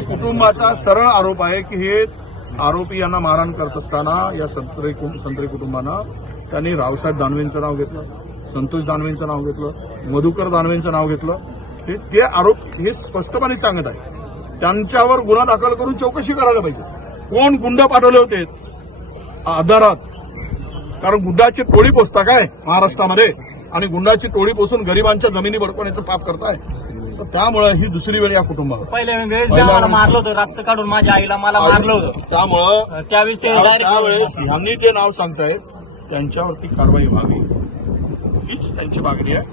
कुटुंबाचा सरळ आरोप आहे की हे आरोपी यांना मारहाण करत असताना या संत्रे संत्री संत्रे त्यांनी रावसाहेब दानवेंचं नाव घेतलं संतोष दानवेंचं नाव घेतलं मधुकर दानवेंचं नाव घेतलं. हे ते आरोप हे स्पष्टपणे सांगत आहे. त्यांच्यावर गुन्हा दाखल करून चौकशी करायला पाहिजे. कोण गुंड पाठवले होते? आधारात. कारण गुंडाची टोळी पोचता काय? महाराष्ट्रामध्ये. आणि गुंडाची टोळी पोसून गरिबांच्या जमिनी बडकवण्याचं पाप करताय. तर त्यामुळे ही दुसरी वेळ या कुटुंबावर. पहिल्या वेळेस मारलं होतं रातचं काढून माझ्या आईला मला मारलं होतं. त्यामुळं त्यावेळेस ते त्या- डायरेक्ट त्यावेळेस ह्यांनी जे नाव सांगतायत त्यांच्यावरती कारवाई व्हावी. हीच त्यांची मागणी आहे.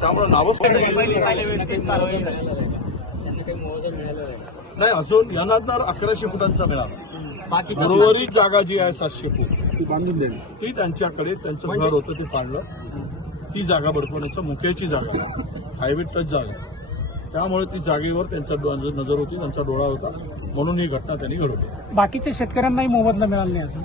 त्यामुळे नावं पहिल्या वेळेस काहीच कारवाई झाली नाही. नाही अजून यांना तर अकराशे फुटांचा मिळाला बाकीच्या उर्वरित जागा जी आहे सातशे फूट. ती बांधून देणे. ती त्यांच्याकडे त्यांचं घर होतं ते पाडलं. ती जागा बडकवण्याचं मुख्याची जागा. हायवे टच जागा. त्यामुळे ती जागेवर त्यांचा डो- नजर होती त्यांचा डोळा होता. म्हणून ही घटना त्यांनी घडवली. बाकीच्या शेतकऱ्यांनाही मोबदला मिळाला नाही अजून.